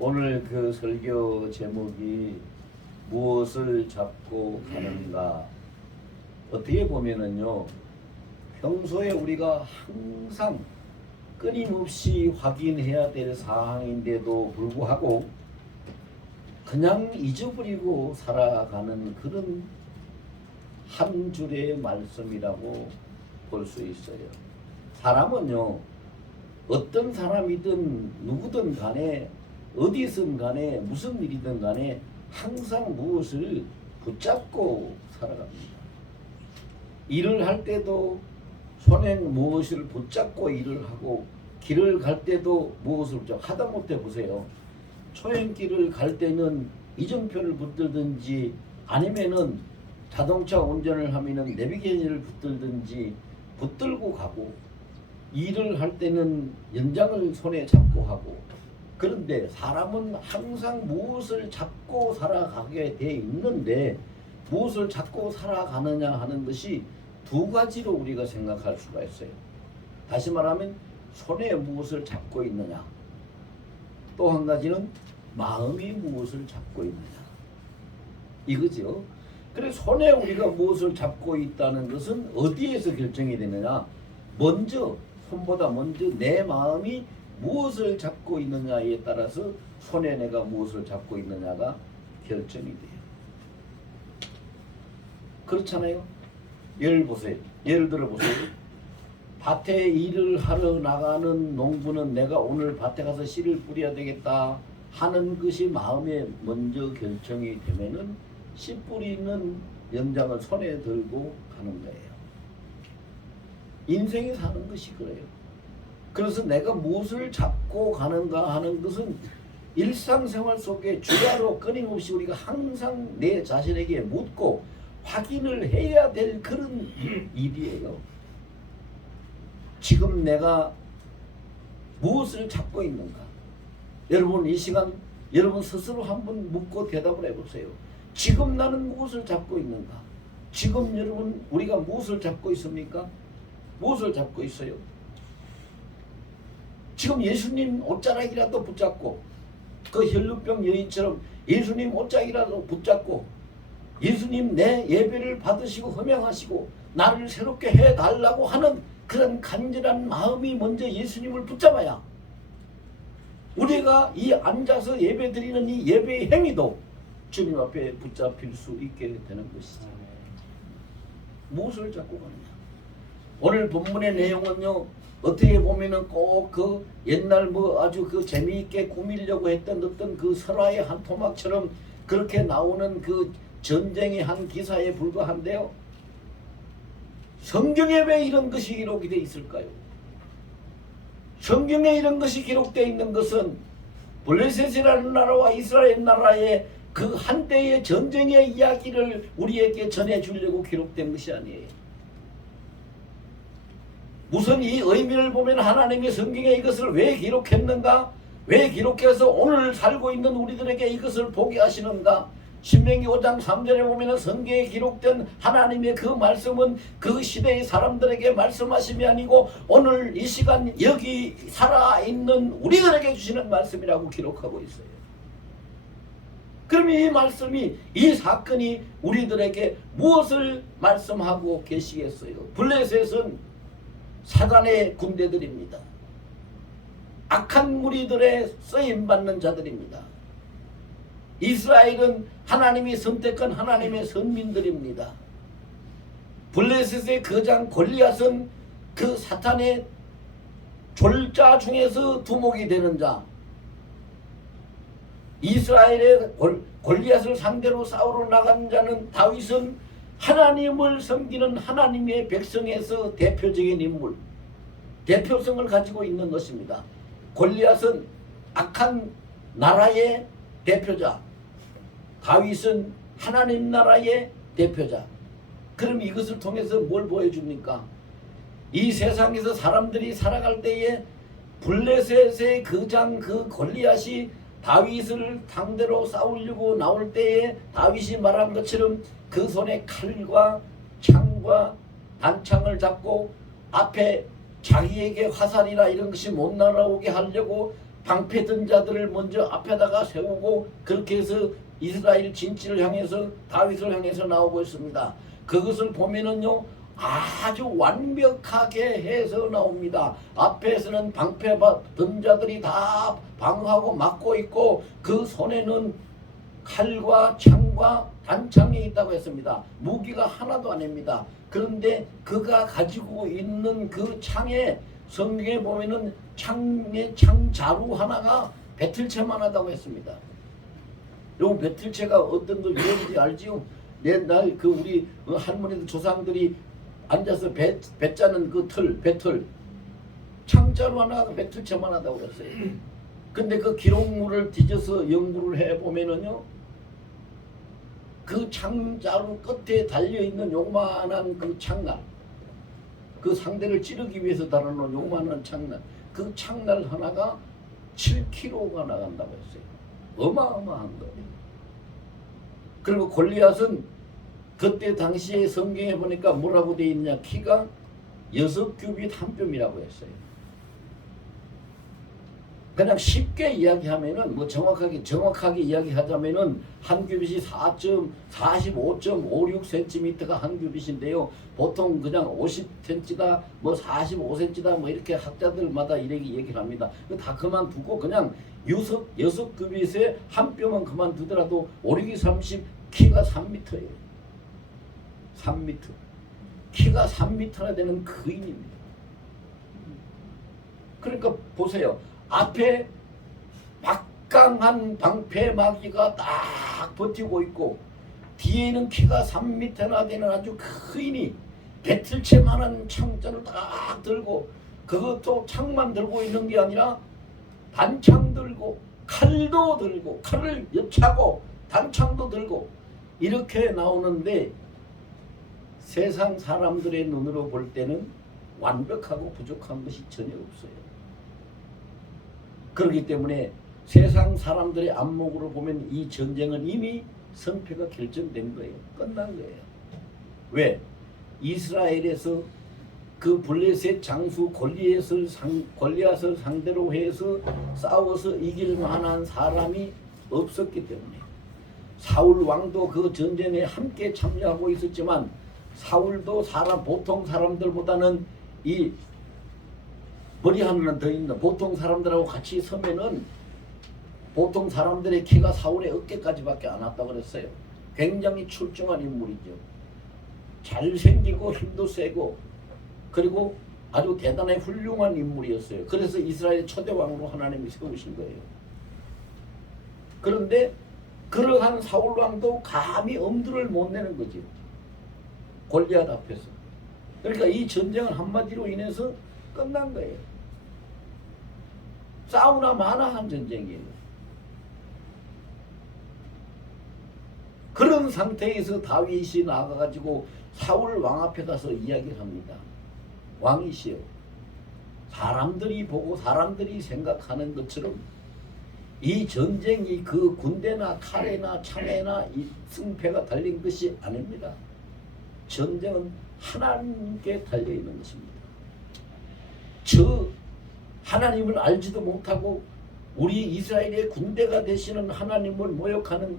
오늘 그 설교 제목이 무엇을 잡고 가는가. 어떻게 보면은요, 평소에 우리가 항상 끊임없이 확인해야 될 사항인데도 불구하고 그냥 잊어버리고 살아가는 그런 한 줄의 말씀이라고 볼 수 있어요. 사람은요, 어떤 사람이든 누구든 간에 어디든 간에 무슨 일이든 간에 항상 무엇을 붙잡고 살아갑니다. 일을 할 때도 손에 무엇을 붙잡고 일을 하고, 길을 갈 때도 무엇을 붙잡고, 하다못해 보세요. 초행길을 갈 때는 이정표를 붙들든지 아니면은 자동차 운전을 하면은 내비게이션을 붙들든지 붙들고 가고, 일을 할 때는 연장을 손에 잡고 하고. 그런데 사람은 항상 무엇을 잡고 살아가게 돼 있는데, 무엇을 잡고 살아가느냐 하는 것이 두 가지로 우리가 생각할 수가 있어요. 다시 말하면 손에 무엇을 잡고 있느냐, 또 한 가지는 마음이 무엇을 잡고 있느냐, 이거죠. 그래서 손에 우리가 무엇을 잡고 있다는 것은 어디에서 결정이 되느냐, 먼저 손보다 먼저 내 마음이 무엇을 잡고 있느냐에 따라서 손에 내가 무엇을 잡고 있느냐가 결정이 돼요. 그렇잖아요. 예를 들어 보세요. 밭에 일을 하러 나가는 농부는 내가 오늘 밭에 가서 씨를 뿌려야 되겠다 하는 것이 마음에 먼저 결정이 되면은 씨 뿌리는 연장을 손에 들고 가는 거예요. 인생이 사는 것이 그래요. 그래서 내가 무엇을 잡고 가는가 하는 것은 일상생활 속에 주야로 끊임없이 우리가 항상 내 자신에게 묻고 확인을 해야 될 그런 일이에요. 지금 내가 무엇을 잡고 있는가? 여러분, 이 시간 여러분 스스로 한번 묻고 대답을 해보세요. 지금 나는 무엇을 잡고 있는가? 지금 여러분 우리가 무엇을 잡고 있습니까? 무엇을 잡고 있어요? 지금 예수님 옷자락이라도 붙잡고, 그 혈루병 여인처럼 예수님 옷자락이라도 붙잡고, 예수님 내 예배를 받으시고 허명하시고 나를 새롭게 해달라고 하는 그런 간절한 마음이 먼저 예수님을 붙잡아야 우리가 이 앉아서 예배 드리는 이 예배의 행위도 주님 앞에 붙잡힐 수 있게 되는 것이죠. 무엇을 잡고 가느냐. 오늘 본문의 내용은요, 어떻게 보면은 꼭 그 옛날 뭐 아주 그 재미있게 꾸미려고 했던 어떤 그 설화의 한 토막처럼 그렇게 나오는 그 전쟁의 한 기사에 불과한데요. 성경에 왜 이런 것이 기록이 되어 있을까요? 성경에 이런 것이 기록되어 있는 것은 블레셋이라는 나라와 이스라엘 나라의 그 한때의 전쟁의 이야기를 우리에게 전해주려고 기록된 것이 아니에요. 무슨 이 의미를 보면 하나님이 성경에 이것을 왜 기록했는가? 왜 기록해서 오늘 살고 있는 우리들에게 이것을 보게 하시는가? 신명기 5장 3절에 보면 성경에 기록된 하나님의 그 말씀은 그 시대의 사람들에게 말씀하심이 아니고 오늘 이 시간 여기 살아있는 우리들에게 주시는 말씀이라고 기록하고 있어요. 그럼 이 말씀이, 이 사건이 우리들에게 무엇을 말씀하고 계시겠어요? 블레셋은 사단의 군대들입니다. 악한 무리들의 쓰임받는 자들입니다. 이스라엘은 하나님이 선택한 하나님의 선민들입니다. 블레셋의 거장 골리앗은 그 사탄의 졸자 중에서 두목이 되는 자. 이스라엘의 골리앗을 상대로 싸우러 나간 자는 다윗은 하나님을 섬기는 하나님의 백성에서 대표적인 인물, 대표성을 가지고 있는 것입니다. 골리앗은 악한 나라의 대표자, 다윗은 하나님 나라의 대표자. 그럼 이것을 통해서 뭘 보여줍니까? 이 세상에서 사람들이 살아갈 때에 블레셋의 거장 그 골리앗이 다윗을 상대로 싸우려고 나올 때에 다윗이 말한 것처럼 그 손에 칼과 창과 단창을 잡고 앞에 자기에게 화살이나 이런 것이 못 날아오게 하려고 방패든 자들을 먼저 앞에다가 세우고 그렇게 해서 이스라엘 진치를 향해서 다윗을 향해서 나오고 있습니다. 그것을 보면은요 아주 완벽하게 해서 나옵니다. 앞에서는 방패든 자들이 다 방어하고 막고 있고 그 손에는 칼과 창과 단창이 있다고 했습니다. 무기가 하나도 아닙니다. 그런데 그가 가지고 있는 그 창에 성경에 보면은 창의 창자루 하나가 배틀채만 하다고 했습니다. 요 배틀채가 어떤 걸 이런지 알지요? 옛날 그 우리 할머니들 조상들이 앉아서 배 짜는 그 배틀 창자루 하나가 배틀채만 하다고 그랬어요. 근데 그 기록물을 뒤져서 연구를 해보면은요 그 창자루 끝에 달려있는 요만한 그 창날, 그 상대를 찌르기 위해서 달아놓은 요만한 창날, 그 창날 하나가 7kg가 나간다고 했어요. 어마어마한 거예요. 그리고 골리앗은 그때 당시에 성경에 보니까 뭐라고 되어 있냐, 키가 6규빗 1뼘이라고 했어요. 그냥 쉽게 이야기하면은 뭐 정확하게 이야기하자면은 한 규빗이 45.56cm가 한 규빗인데요. 보통 그냥 50cm다 뭐 45cm다 뭐 이렇게 학자들마다 이렇게 얘기를 합니다. 다 그만두고 그냥 6규빗에 한 뼘은 그만두더라도 5, 6, 30 키가 3m예요. 3m. 키가 3m나 되는 거인입니다. 그러니까 보세요. 앞에 막강한 방패막이가 딱 버티고 있고 뒤에는 키가 3m나 되는 아주 큰이 배틀채만한 창자를 딱 들고 그것도 창만 들고 있는 게 아니라 단창 들고 칼도 들고 칼을 엿차고 단창도 들고 이렇게 나오는데 세상 사람들의 눈으로 볼 때는 완벽하고 부족한 것이 전혀 없어요. 그렇기 때문에 세상 사람들의 안목으로 보면 이 전쟁은 이미 승패가 결정된 거예요. 끝난 거예요. 왜? 이스라엘에서 그 블레셋 장수 골리앗을 상대로 해서 싸워서 이길 만한 사람이 없었기 때문에 사울 왕도 그 전쟁에 함께 참여하고 있었지만 사울도 보통 사람들보다는 이 머리 하나는 더 있는 보통 사람들하고 같이 서면은 보통 사람들의 키가 사울의 어깨까지밖에 안 왔다고 그랬어요. 굉장히 출중한 인물이죠. 잘생기고 힘도 세고 그리고 아주 대단히 훌륭한 인물이었어요. 그래서 이스라엘의 초대왕으로 하나님이 세우신 거예요. 그런데 그러한 사울왕도 감히 엄두를 못 내는 거죠. 골리앗 앞에서. 그러니까 이 전쟁은 한마디로 인해서 끝난 거예요. 싸우나 마나 한 전쟁이에요. 그런 상태에서 다윗이 나가가지고 사울 왕 앞에 가서 이야기를 합니다. 왕이시여, 사람들이 보고 사람들이 생각하는 것처럼 이 전쟁이 그 군대나 칼에나 창에나 이 승패가 달린 것이 아닙니다. 전쟁은 하나님께 달려있는 것입니다. 저 하나님을 알지도 못하고 우리 이스라엘의 군대가 되시는 하나님을 모욕하는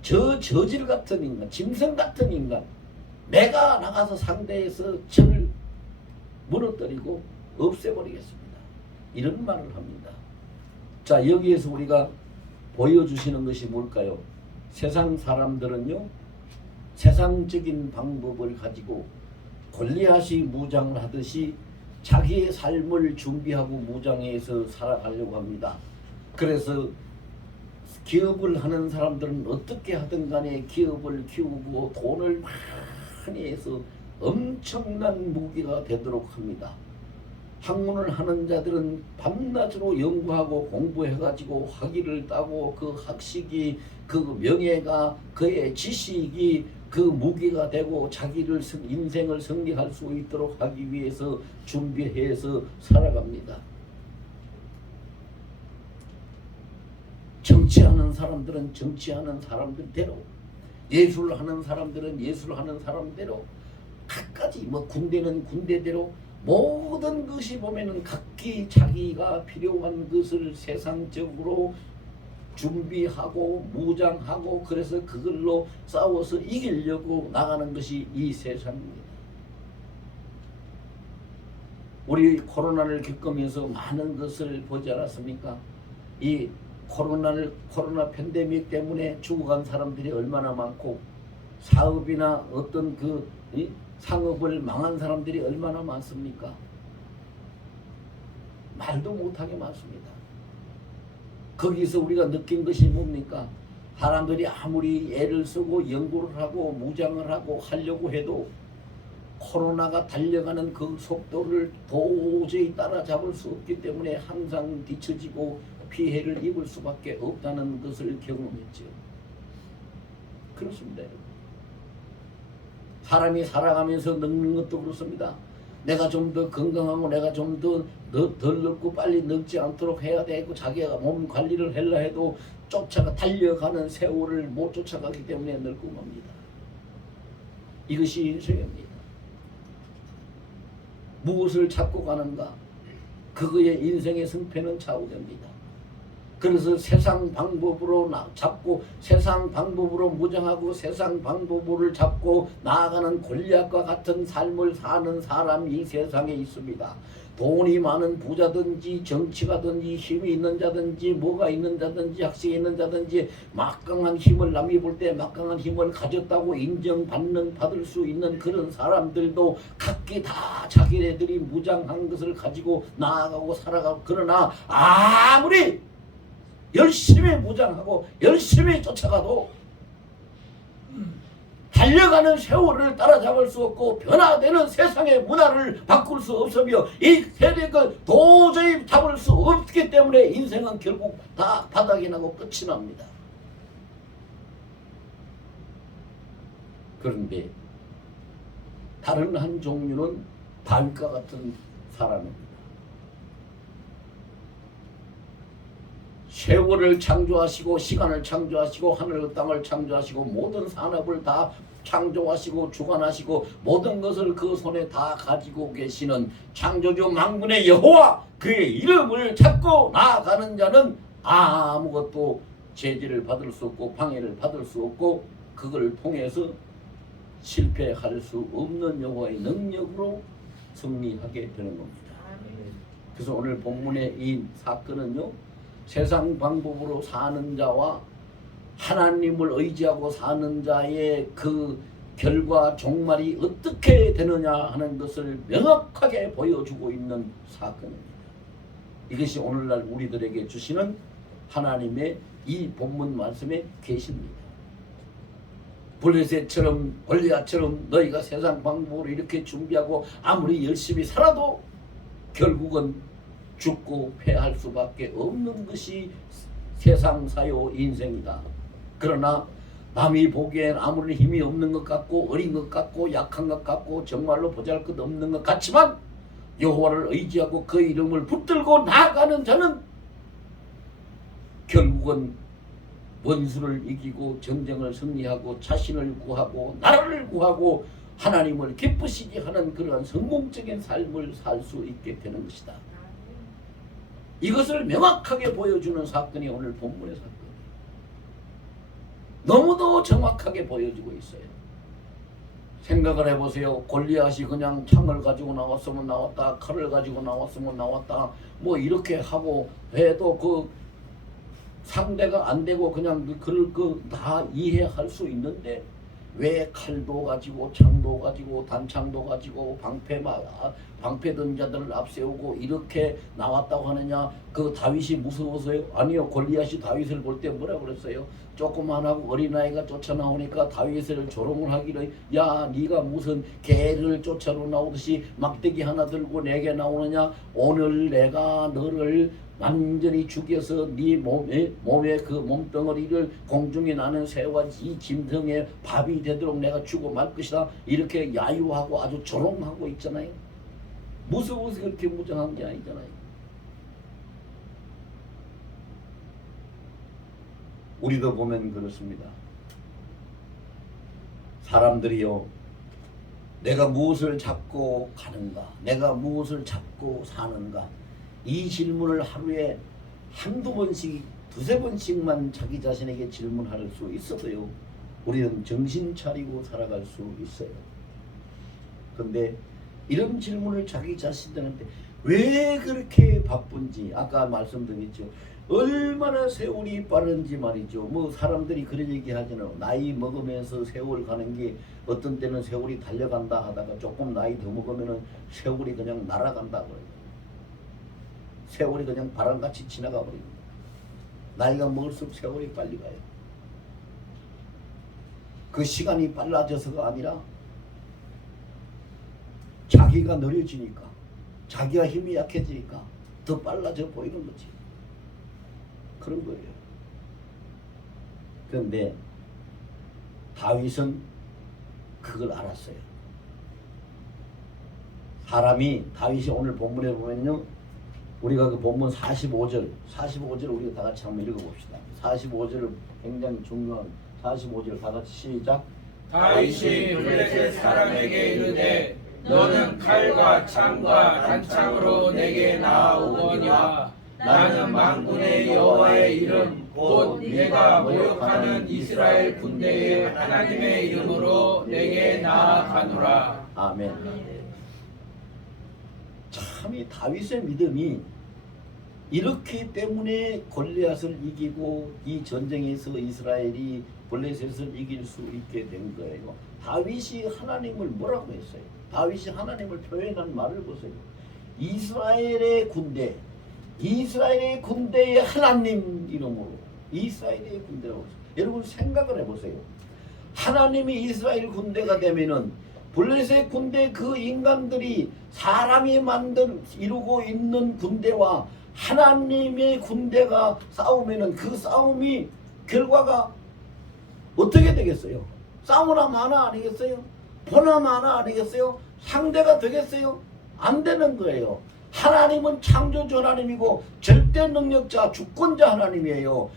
저 저질 같은 인간, 짐승 같은 인간, 내가 나가서 상대해서 저를 무너뜨리고 없애버리겠습니다. 이런 말을 합니다. 자, 여기에서 우리가 보여주시는 것이 뭘까요? 세상 사람들은요, 세상적인 방법을 가지고 골리앗이 무장을 하듯이 자기의 삶을 준비하고 무장해서 살아가려고 합니다. 그래서 기업을 하는 사람들은 어떻게 하든 간에 기업을 키우고 돈을 많이 해서 엄청난 무기가 되도록 합니다. 학문을 하는 자들은 밤낮으로 연구하고 공부해가지고 학위를 따고 그 학식이 그 명예가 그의 지식이 그 무기가 되고 자기를 인생을 승리할 수 있도록 하기 위해서 준비해서 살아갑니다. 정치하는 사람들은 정치하는 사람들대로, 예술하는 사람들은 예술하는 사람대로, 각가지 뭐 군대는 군대대로 모든 것이 보면은 각기 자기가 필요한 것을 세상적으로 준비하고 무장하고 그래서 그걸로 싸워서 이기려고 나가는 것이 이 세상입니다. 우리 코로나를 겪으면서 많은 것을 보지 않았습니까? 이 코로나 팬데믹 때문에 죽어간 사람들이 얼마나 많고 사업이나 어떤 상업을 망한 사람들이 얼마나 많습니까? 말도 못하게 많습니다. 거기서 우리가 느낀 것이 뭡니까? 사람들이 아무리 애를 쓰고 연구를 하고 무장을 하고 하려고 해도 코로나가 달려가는 그 속도를 도저히 따라잡을 수 없기 때문에 항상 뒤처지고 피해를 입을 수밖에 없다는 것을 경험했죠. 그렇습니다. 사람이 살아가면서 늙는 것도 그렇습니다. 내가 좀 더 건강하고 내가 좀 덜 늙고 빨리 늙지 않도록 해야 되고 자기가 몸 관리를 하려 해도 달려가는 세월을 못 쫓아가기 때문에 늙고 맙니다. 이것이 인생입니다. 무엇을 찾고 가는가? 그거의 인생의 승패는 좌우됩니다. 그래서 세상 방법으로 잡고 세상 방법으로 무장하고 세상 방법을 잡고 나아가는 골리앗과 같은 삶을 사는 사람이 이 세상에 있습니다. 돈이 많은 부자든지 정치가든지 힘이 있는 자든지 뭐가 있는 자든지 학식이 있는 자든지 막강한 힘을 남이 볼 때 막강한 힘을 가졌다고 받을 수 있는 그런 사람들도 각기 다 자기네들이 무장한 것을 가지고 나아가고 살아가고 그러나 아무리 열심히 무장하고 열심히 쫓아가도 달려가는 세월을 따라잡을 수 없고 변화되는 세상의 문화를 바꿀 수 없으며 이 세력을 도저히 잡을 수 없기 때문에 인생은 결국 다 바닥이 나고 끝이 납니다. 그런데 다른 한 종류는 다윗과 같은 사람입니다. 세월을 창조하시고 시간을 창조하시고 하늘과 땅을 창조하시고 모든 산업을 다 창조하시고 주관하시고 모든 것을 그 손에 다 가지고 계시는 창조주 만군의 여호와 그의 이름을 찾고 나아가는 자는 아무것도 제지를 받을 수 없고 방해를 받을 수 없고 그걸 통해서 실패할 수 없는 여호와의 능력으로 승리하게 되는 겁니다. 그래서 오늘 본문의 이 사건은요, 세상 방법으로 사는 자와 하나님을 의지하고 사는 자의 그 결과 종말이 어떻게 되느냐 하는 것을 명확하게 보여주고 있는 사건입니다. 이것이 오늘날 우리들에게 주시는 하나님의 이 본문 말씀의 계시입니다. 블레셋처럼 골리앗처럼 너희가 세상 방법으로 이렇게 준비하고 아무리 열심히 살아도 결국은 죽고 패할 수밖에 없는 것이 세상사요 인생이다. 그러나 남이 보기엔 아무리 힘이 없는 것 같고 어린 것 같고 약한 것 같고 정말로 보잘것없는 것 같지만 여호와를 의지하고 그 이름을 붙들고 나아가는 자는 결국은 원수를 이기고 전쟁을 승리하고 자신을 구하고 나라를 구하고 하나님을 기쁘시게 하는 그러한 성공적인 삶을 살 수 있게 되는 것이다. 이것을 명확하게 보여주는 사건이 오늘 본문의 사건이에요. 너무도 정확하게 보여주고 있어요. 생각을 해보세요. 골리앗이 그냥 창을 가지고 나왔으면 나왔다, 칼을 가지고 나왔으면 나왔다, 뭐 이렇게 하고 해도 그 상대가 안 되고 그냥 다 이해할 수 있는데 왜 칼도 가지고 창도 가지고 단창도 가지고 방패 던자들을 앞세우고 이렇게 나왔다고 하느냐? 그 다윗이 무서워서요? 아니요. 골리앗이 다윗을 볼 때 뭐라 그랬어요? 조그만하고 어린아이가 쫓아나오니까 다윗을 조롱을 하기를 야 네가 무슨 개를 쫓아로 나오듯이 막대기 하나 들고 내게 나오느냐? 오늘 내가 너를 완전히 죽여서 네 몸에 그 몸덩어리를 공중에 나는 새와 이 짐승의 밥이 되도록 내가 주고 말 것이다. 이렇게 야유하고 아주 조롱하고 있잖아요. 무서워서 그렇게 무장한 게 아니잖아요. 우리도 보면 그렇습니다. 사람들이요, 내가 무엇을 잡고 가는가? 내가 무엇을 잡고 사는가? 이 질문을 하루에 한두 번씩, 두세 번씩만 자기 자신에게 질문할 수 있어도요, 우리는 정신 차리고 살아갈 수 있어요. 그런데 이런 질문을 자기 자신들한테 왜 그렇게 바쁜지, 아까 말씀드렸죠. 얼마나 세월이 빠른지 말이죠. 뭐 사람들이 그런 얘기 하잖아요. 나이 먹으면서 세월 가는 게 어떤 때는 세월이 달려간다 하다가 조금 나이 더 먹으면은 세월이 그냥 날아간다 그래요. 세월이 그냥 바람같이 지나가 버립니다. 나이가 먹을수록 세월이 빨리 가요. 그 시간이 빨라져서가 아니라 자기가 느려지니까, 자기가 힘이 약해지니까 더 빨라져 보이는 거지. 그런 거예요. 그런데 다윗은 그걸 알았어요. 다윗이 오늘 본문에 보면요, 우리가 그 본문 45절 우리가 다 같이 한번 읽어봅시다. 45절을 굉장히 중요한 45절 다 같이 시작. 다윗이 블레셋 사람에게 이르되 너는 칼과 창과 단창으로 내게 나아오거니와 나는 만군의 여호와의 이름 곧 네가 모욕하는 이스라엘 군대의 하나님의 이름으로 내게 나아가노라. 아멘. 참 이 다윗의 믿음이 이렇기 때문에 골리앗을 이기고 이 전쟁에서 이스라엘이 블레셋을 이길 수 있게 된 거예요. 다윗이 하나님을 뭐라고 했어요? 다윗이 하나님을 표현한 말을 보세요. 이스라엘의 군대의 하나님 이름으로, 이스라엘의 군대라고. 여러분 생각을 해보세요. 하나님이 이스라엘 군대가 되면은 블레셋 군대, 그 인간들이 사람이 이루고 있는 군대와 하나님의 군대가 싸우면은 그 싸움이 결과가 어떻게 되겠어요? 싸우나 마나 아니겠어요? 보나 마나 아니겠어요? 상대가 되겠어요? 안 되는 거예요. 하나님은 창조주 하나님이고 절대 능력자, 주권자 하나님이에요.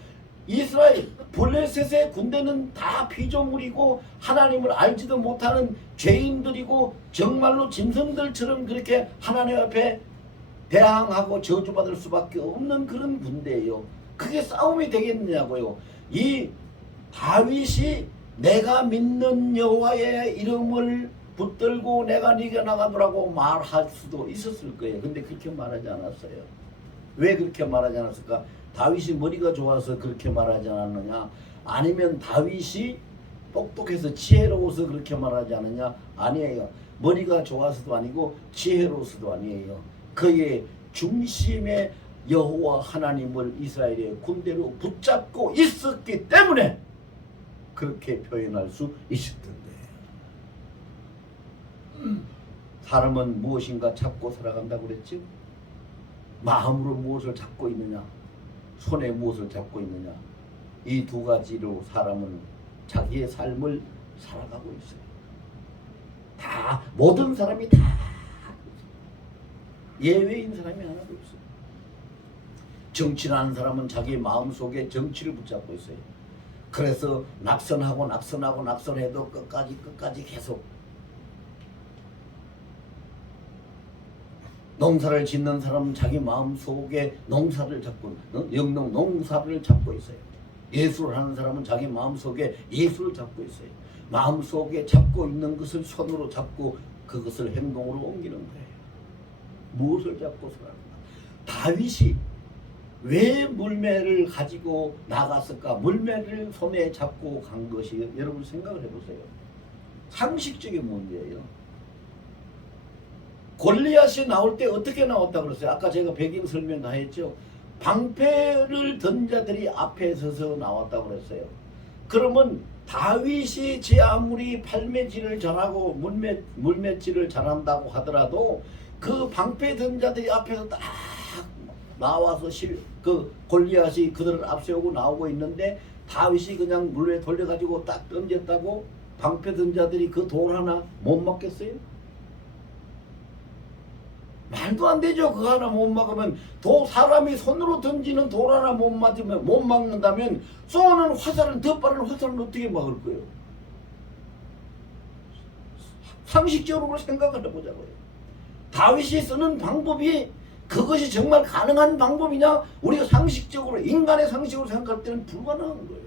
이스라엘 블레셋의 군대는 다 피조물이고 하나님을 알지도 못하는 죄인들이고 정말로 짐승들처럼 그렇게 하나님 앞에 대항하고 저주받을 수밖에 없는 그런 군대예요. 그게 싸움이 되겠느냐고요. 이 다윗이 내가 믿는 여호와의 이름을 붙들고 내가 네가 나가노라고 말할 수도 있었을 거예요. 근데 그렇게 말하지 않았어요. 왜 그렇게 말하지 않았을까? 다윗이 머리가 좋아서 그렇게 말하지 않았느냐? 아니면 다윗이 똑똑해서 지혜로워서 그렇게 말하지 않느냐? 아니에요. 머리가 좋아서도 아니고 지혜로워서도 아니에요. 그의 중심에 여호와 하나님을 이스라엘의 군대로 붙잡고 있었기 때문에 그렇게 표현할 수 있었던 거예요. 사람은 무엇인가 잡고 살아간다고 그랬죠? 마음으로 무엇을 잡고 있느냐, 손에 무엇을 잡고 있느냐, 이 두 가지로 사람은 자기의 삶을 살아가고 있어요. 다, 모든 사람이 다 예외인 사람이 하나도 없어요. 정치를 하는 사람은 자기 마음속에 정치를 붙잡고 있어요. 그래서 낙선해도 끝까지 계속. 농사를 짓는 사람은 자기 마음속에 농사를 잡고, 농사를 잡고 있어요. 예술을 하는 사람은 자기 마음속에 예술을 잡고 있어요. 마음속에 잡고 있는 것을 손으로 잡고 그것을 행동으로 옮기는 거예요. 무엇을 잡고 살아가는가? 다윗이 왜 물매를 가지고 나갔을까? 물매를 손에 잡고 간 것이, 여러분 생각을 해보세요. 상식적인 문제예요. 골리앗이 나올 때 어떻게 나왔다고 그랬어요? 아까 제가 배경 설명 다 했죠. 방패를 든 자들이 앞에 서서 나왔다고 그랬어요. 그러면 다윗이 제 아무리 팔매질을 잘하고 물매질을 잘한다고 하더라도 그 방패 든 자들이 앞에서 딱 나와서 그 골리앗이 그들을 앞세우고 나오고 있는데 다윗이 그냥 물에 돌려가지고 딱 던졌다고 방패 든 자들이 그 돌 하나 못 맞겠어요? 말도 안 되죠. 그거 하나 못 막으면, 사람이 손으로 던지는 돌 하나 못 막는다면 쏘는 화살은, 더 빠른 화살은 어떻게 막을 거예요? 상식적으로 생각을 해보자고요. 다윗이 쓰는 방법이 그것이 정말 가능한 방법이냐? 우리가 상식적으로 인간의 상식으로 생각할 때는 불가능한 거예요.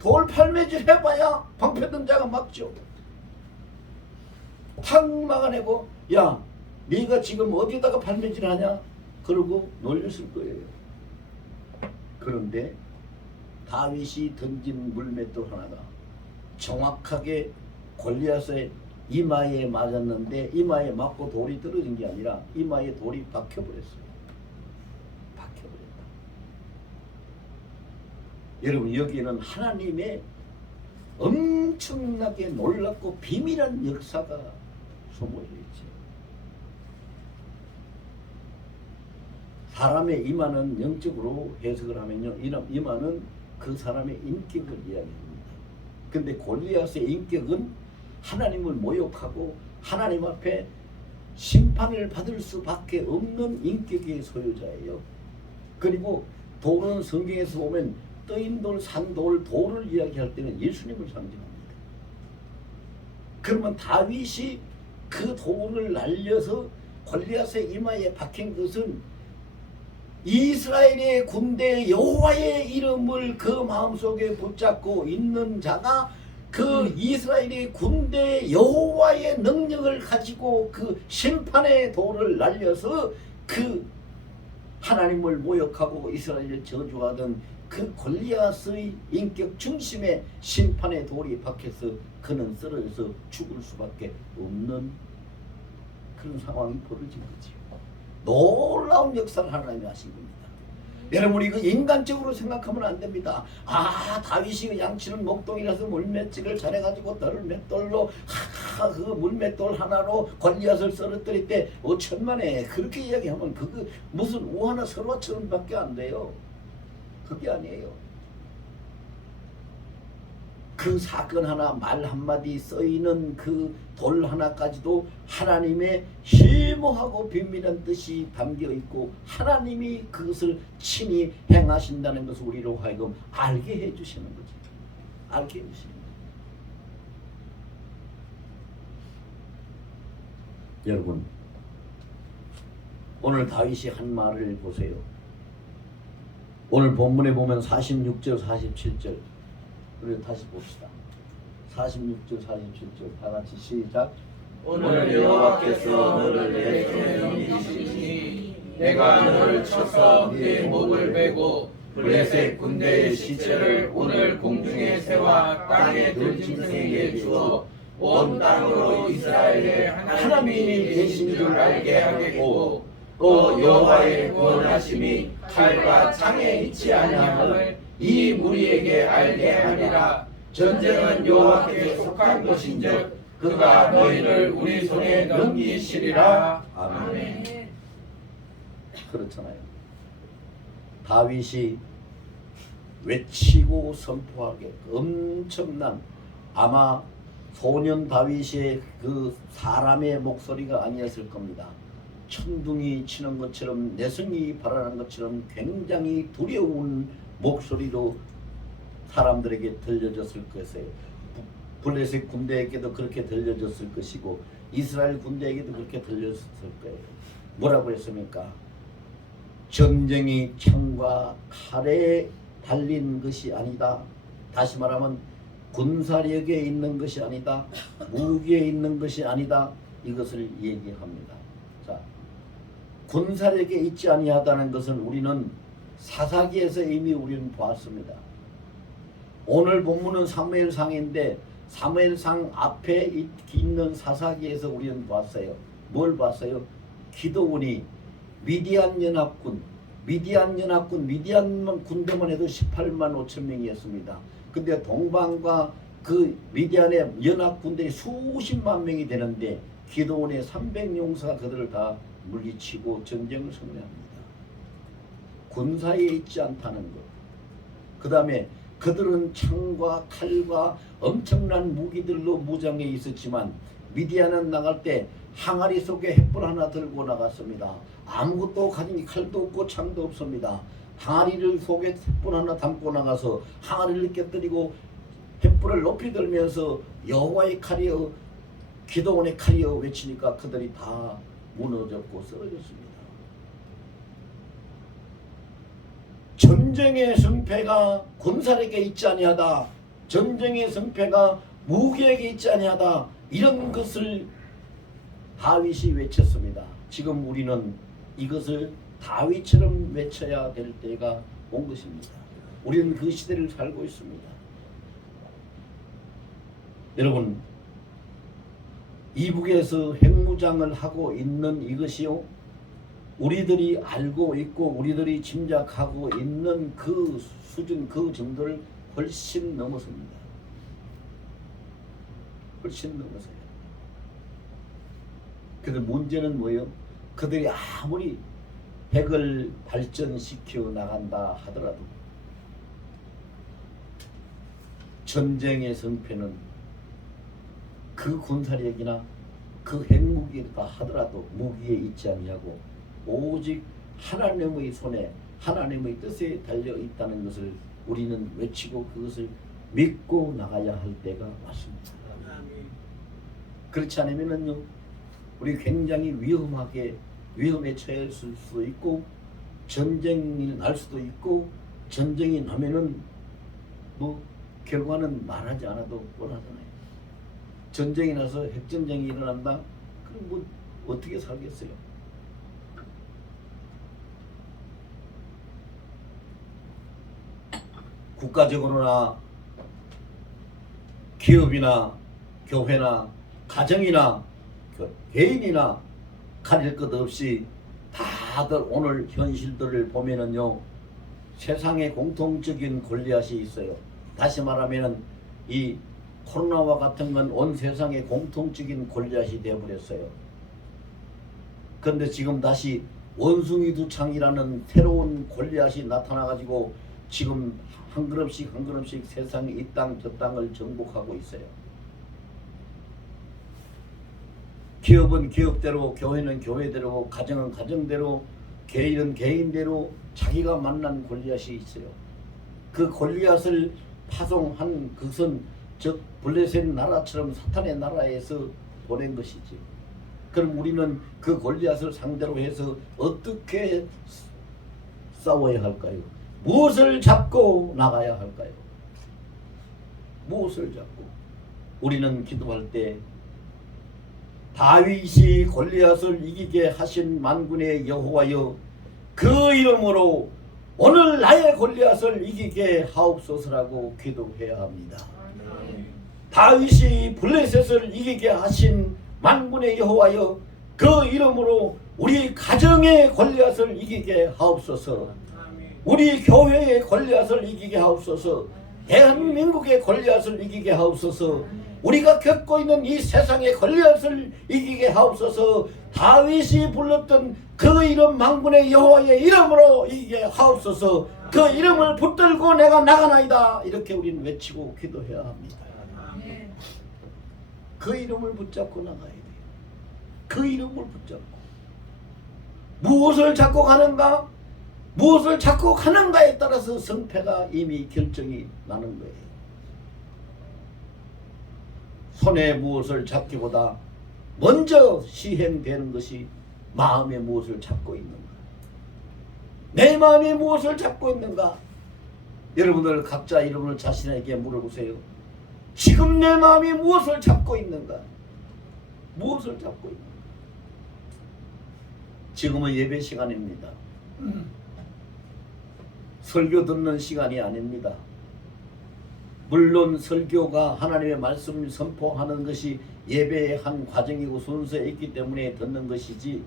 돌 팔매질 해봐야 방패든 자가 막죠. 탁 막아내고 야 네가 지금 어디다가 팔매질 하냐? 그러고 놀렸을 거예요. 그런데 다윗이 던진 물맷돌 하나가 정확하게 골리앗의 이마에 맞았는데 이마에 맞고 돌이 떨어진 게 아니라 이마에 돌이 박혀버렸어요. 박혀버렸다. 여러분 여기에는 하나님의 엄청나게 놀랍고 비밀한 역사가 소모되어 있죠. 사람의 이마는 영적으로 해석을 하면요, 이마는 그 사람의 인격을 이야기합니다. 근데 골리앗의 인격은 하나님을 모욕하고 하나님 앞에 심판을 받을 수밖에 없는 인격의 소유자예요. 그리고 돌은 성경에서 보면 떠인 돌, 산돌, 돌을 이야기할 때는 예수님을 상징합니다. 그러면 다윗이 그 돌을 날려서 골리앗의 이마에 박힌 것은 이스라엘의 군대 여호와의 이름을 그 마음속에 붙잡고 있는 자가 그 이스라엘의 군대 여호와의 능력을 가지고 그 심판의 돌을 날려서 그 하나님을 모욕하고 이스라엘을 저주하던 그 골리앗의 인격 중심에 심판의 돌이 박혀서 그는 쓰러져서 죽을 수밖에 없는 그런 상황이 벌어진 거죠. 놀라운 역사를 하나님이 하신 겁니다. 여러분 이거 인간적으로 생각하면 안 됩니다. 아 다윗이 양치는 목동이라서 물맷질을 잘해가지고 돌을 맷돌로 그 물맷돌 하나로 골리앗을 쓰러뜨릴 때 천만에 그렇게 이야기하면 그거 무슨 우하나 설화처럼 밖에 안 돼요. 그게 아니에요. 그 사건 하나 말 한마디 써있는 그 돌 하나까지도 하나님의 심오하고 비밀한 뜻이 담겨있고 하나님이 그것을 친히 행하신다는 것을 우리로 하여금 알게 해주시는 거죠. 알게 해주시는 거죠. 여러분 오늘 다윗이 한 말을 보세요. 오늘 본문에 보면 46절 47절 우리 다시 봅시다. 46절 47절 다 같이 시작. 오늘 여호와께서 너를 내 손에 넘기시니 내가 너를 쳐서 네 목을 베고 블레셋 군대의 시체를 오늘 공중의 새와 땅의 들짐승에게 주어 온 땅으로 이스라엘의 하나님이 계신 줄 알게 하겠고 또 여호와의 구원하심이 칼과 창에 있지 아니함을 이 무리에게 알게 하리라. 전쟁은 여호와께 속한 것인즉 그가 너희를 우리 손에 넘기시리라. 아멘. 그렇잖아요. 다윗이 외치고 선포하게 엄청난 아마 소년 다윗의 그 사람의 목소리가 아니었을 겁니다. 천둥이 치는 것처럼 내성이 발하는 것처럼 굉장히 두려운 목소리로 사람들에게 들려졌을 것이에요. 블레셋 군대에게도 그렇게 들려졌을 것이고 이스라엘 군대에게도 그렇게 들렸을 거예요. 뭐라고 했습니까? 전쟁이 창과 칼에 달린 것이 아니다. 다시 말하면 군사력에 있는 것이 아니다. 무기에 있는 것이 아니다. 이것을 얘기합니다. 자, 군사력에 있지 아니하다는 것은 우리는 사사기에서 이미 우리는 보았습니다. 오늘 본문은 사무엘상인데 사무엘상 앞에 있는 사사기에서 우리는 봤어요. 뭘 봤어요? 기드온이 미디안 연합군 미디안 군대만 해도 18만 5천 명이었습니다. 근데 동방과 그 미디안의 연합군들이 수십만 명이 되는데 기드온의 300용사가 그들을 다 물리치고 전쟁을 승리합니다. 군사에 있지 않다는 것. 그 다음에 그들은 창과 칼과 엄청난 무기들로 무장해 있었지만 미디안은 나갈 때 항아리 속에 횃불 하나 들고 나갔습니다. 아무것도 가진 칼도 없고 창도 없습니다. 항아리를 속에 횃불 하나 담고 나가서 항아리를 깨뜨리고 횃불을 높이 들면서 여호와의 칼이여 기도원의 칼이여 외치니까 그들이 다 무너졌고 쓰러졌습니다. 전쟁의 승패가 군사에게 있지 아니하다. 전쟁의 승패가 무기에게 있지 아니하다. 이런 것을 다윗이 외쳤습니다. 지금 우리는 이것을 다윗처럼 외쳐야 될 때가 온 것입니다. 우리는 그 시대를 살고 있습니다. 여러분, 이북에서 핵무장을 하고 있는 이것이요, 우리들이 알고 있고 우리들이 짐작하고 있는 그 수준, 그 정도를 훨씬 넘어섭니다. 훨씬 넘어서요. 그런데 문제는 뭐예요? 그들이 아무리 핵을 발전시켜 나간다 하더라도 전쟁의 성패는 그 군사력이나 그 핵무기가 하더라도 무기에 있지 아니하고 오직 하나님의 손에 하나님의 뜻에 달려 있다는 것을 우리는 외치고 그것을 믿고 나가야 할 때가 왔습니다. 그렇지 않으면은요, 우리 굉장히 위험에 처할 수도 있고 전쟁이 날 수도 있고, 전쟁이 나면은 뭐 결과는 말하지 않아도 뻔하잖아요. 전쟁이 나서 핵전쟁이 일어난다? 그럼 뭐 어떻게 살겠어요? 국가적으로나 기업이나 교회나 가정이나 개인이나 가릴 것 없이 다들 오늘 현실들을 보면은요, 세상에 공통적인 골리앗이 있어요. 다시 말하면은 이 코로나와 같은 건 온 세상에 공통적인 골리앗이 되어버렸어요. 그런데 지금 다시 원숭이 두창이라는 새로운 골리앗이 나타나가지고 지금 한 걸음씩 한 걸음씩 세상이 이 땅 저 땅을 정복하고 있어요. 기업은 기업대로, 교회는 교회대로, 가정은 가정대로, 개인은 개인대로 자기가 만난 골리앗이 있어요. 그 골리앗을 파송한 그것은 즉 블레셋 나라처럼 사탄의 나라에서 보낸 것이지. 그럼 우리는 그 골리앗을 상대로 해서 어떻게 싸워야 할까요? 무엇을 잡고 나가야 할까요? 무엇을 잡고? 우리는 기도할 때 다윗이 골리앗을 이기게 하신 만군의 여호와여, 그 이름으로 오늘 나의 골리앗을 이기게 하옵소서라고 기도해야 합니다. 다윗이 블레셋을 이기게 하신 만군의 여호와여, 그 이름으로 우리 가정의 골리앗을 이기게 하옵소서. 우리 교회의 골리앗을 이기게 하옵소서. 대한민국의 골리앗을 이기게 하옵소서. 우리가 겪고 있는 이 세상의 골리앗을 이기게 하옵소서. 다윗이 불렀던 그 이름 만군의 여호와의 이름으로 이기게 하옵소서. 그 이름을 붙들고 내가 나가나이다. 이렇게 우리는 외치고 기도해야 합니다. 그 이름을 붙잡고 나가야 돼요. 그 이름을 붙잡고. 무엇을 잡고 가는가? 무엇을 잡고 가는가에 따라서 성패가 이미 결정이 나는 거예요. 손에 무엇을 잡기보다 먼저 시행되는 것이 마음에 무엇을 잡고 있는가. 내 마음에 무엇을 잡고 있는가. 여러분들 각자 여러분을 자신에게 물어보세요. 지금 내 마음이 무엇을 잡고 있는가? 무엇을 잡고 있는가? 지금은 예배 시간입니다. 설교 듣는 시간이 아닙니다. 물론 설교가 하나님의 말씀을 선포하는 것이 예배의 한 과정이고 순서에 있기 때문에 듣는 것이지,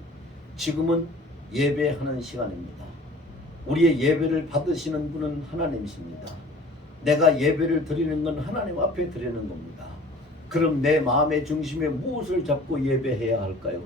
지금은 예배하는 시간입니다. 우리의 예배를 받으시는 분은 하나님이십니다. 내가 예배를 드리는 건 하나님 앞에 드리는 겁니다. 그럼 내 마음의 중심에 무엇을 잡고 예배해야 할까요?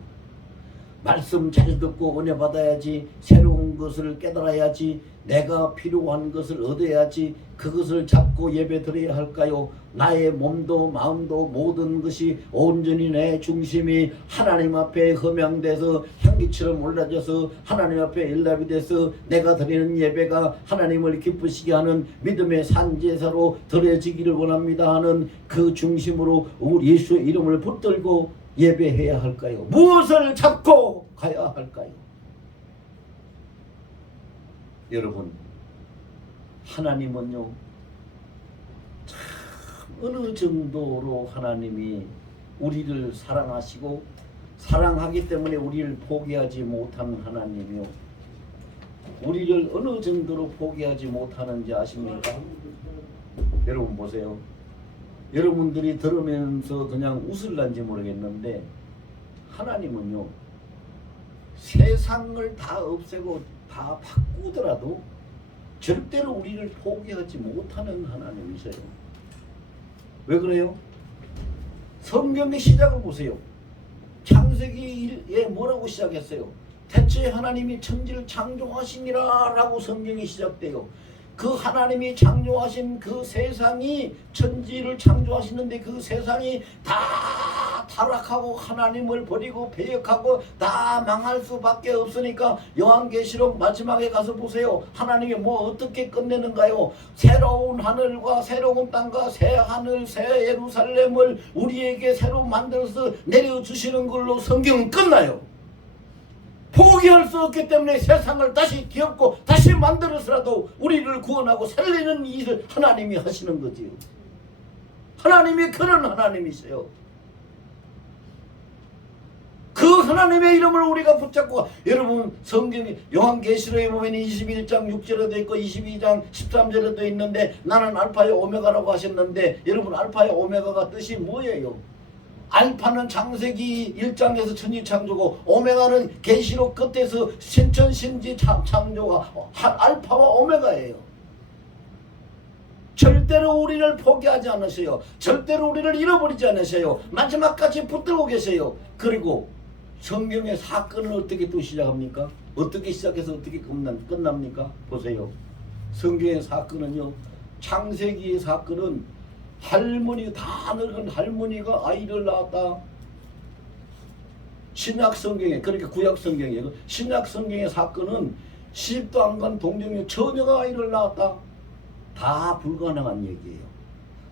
말씀 잘 듣고 은혜 받아야지, 새로운 것을 깨달아야지, 내가 필요한 것을 얻어야지, 그것을 잡고 예배 드려야 할까요? 나의 몸도 마음도 모든 것이 온전히 내 중심이 하나님 앞에 흠양돼서 향기처럼 올라져서 하나님 앞에 일납이 돼서 내가 드리는 예배가 하나님을 기쁘시게 하는 믿음의 산제사로 드려지기를 원합니다 하는 그 중심으로 우리 예수의 이름을 붙들고 예배해야 할까요? 무엇을 잡고 가야 할까요? 여러분, 하나님은요, 참 어느 정도로 하나님이 우리를 사랑하시고 사랑하기 때문에 우리를 포기하지 못하는 하나님이요, 우리를 어느 정도로 포기하지 못하는지 아십니까? 여러분 보세요. 여러분들이 들으면서 그냥 웃을란지 모르겠는데, 하나님은요, 세상을 다 없애고 다 바꾸더라도 절대로 우리를 포기하지 못하는 하나님이세요. 왜 그래요? 성경의 시작을 보세요. 창세기 1에 뭐라고 시작했어요? 대체 하나님이 천지를 창조하시니라 라고 성경이 시작돼요. 그 하나님이 창조하신 그 세상이, 천지를 창조하시는데 그 세상이 다 타락하고 하나님을 버리고 배역하고 다 망할 수밖에 없으니까 요한계시록 마지막에 가서 보세요. 하나님이 뭐 어떻게 끝내는가요? 새로운 하늘과 새로운 땅과 새 하늘 새 예루살렘을 우리에게 새로 만들어서 내려주시는 걸로 성경은 끝나요. 포기할 수 없기 때문에 세상을 다시 뒤엎고 다시 만들어서라도 우리를 구원하고 살리는 일을 하나님이 하시는 거지요. 하나님이 그런 하나님이세요. 그 하나님의 이름을 우리가 붙잡고, 여러분 성경이 요한계시록에 보면 21장 6절에도 있고 22장 13절에도 있는데, 나는 알파의 오메가라고 하셨는데, 여러분 알파의 오메가가 뜻이 뭐예요? 알파는 창세기 1장에서 천지 창조고, 오메가는 계시록 끝에서 신천신지 창조가 알파와 오메가예요. 절대로 우리를 포기하지 않으세요. 절대로 우리를 잃어버리지 않으세요. 마지막까지 붙들고 계세요. 그리고 성경의 사건은 어떻게 또 시작합니까? 어떻게 시작해서 어떻게 끝납니까? 보세요. 성경의 사건은요, 창세기의 사건은 할머니, 다 늙은 할머니가 아이를 낳았다. 신약 성경에, 그러니까 구약 성경에, 신약 성경의 사건은 시집도 안 간 동정녀 처녀가 아이를 낳았다. 다 불가능한 얘기예요.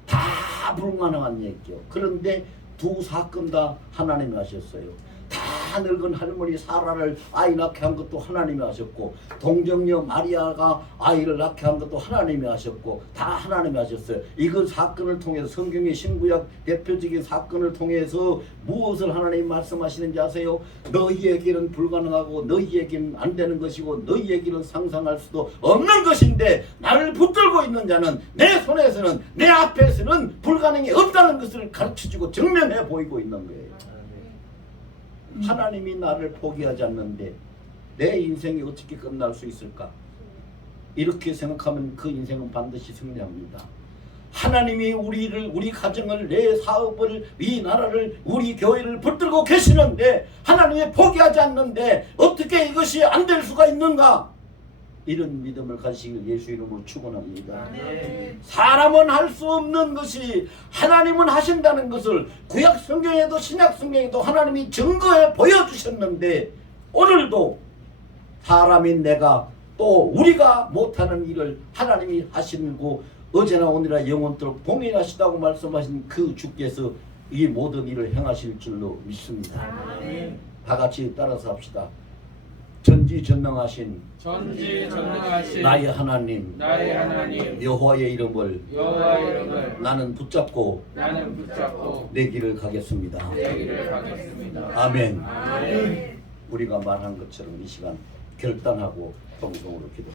다 불가능한 얘기요. 그런데 두 사건 다 하나님이 하셨어요. 다 늙은 할머니 사라를 아이 낳게 한 것도 하나님이 하셨고, 동정녀 마리아가 아이를 낳게 한 것도 하나님이 하셨고, 다 하나님이 하셨어요. 이그 사건을 통해서, 성경의 신구약 대표적인 사건을 통해서 무엇을 하나님이 말씀하시는지 아세요? 너희에게는 불가능하고 너희에게는 안 되는 것이고 너희에게는 상상할 수도 없는 것인데, 나를 붙들고 있는 자는 내 손에서는, 내 앞에서는 불가능이 없다는 것을 가르쳐주고 증명해 보이고 있는 거예요. 하나님이 나를 포기하지 않는데 내 인생이 어떻게 끝날 수 있을까? 이렇게 생각하면 그 인생은 반드시 승리합니다. 하나님이 우리를, 우리 가정을, 내 사업을, 이 나라를, 우리 교회를 붙들고 계시는데 하나님이 포기하지 않는데 어떻게 이것이 안 될 수가 있는가? 이런 믿음을 가지시길 예수 이름으로 축원합니다. 사람은 할 수 없는 것이 하나님은 하신다는 것을 구약 성경에도 신약 성경에도 하나님이 증거해 보여주셨는데, 오늘도 사람인 내가 또 우리가 못하는 일을 하나님이 하시고, 어제나 오늘이나 영원토록 동행하시다고 말씀하신 그 주께서 이 모든 일을 행하실 줄로 믿습니다. 다 같이 따라서 합시다. 전지전능하신 나의 하나님, 여호와의 이름을 나는 붙잡고 내 길을 가겠습니다. 아멘. 우리가 말한 것처럼 이 시간 결단하고 동성으로 기도합니다.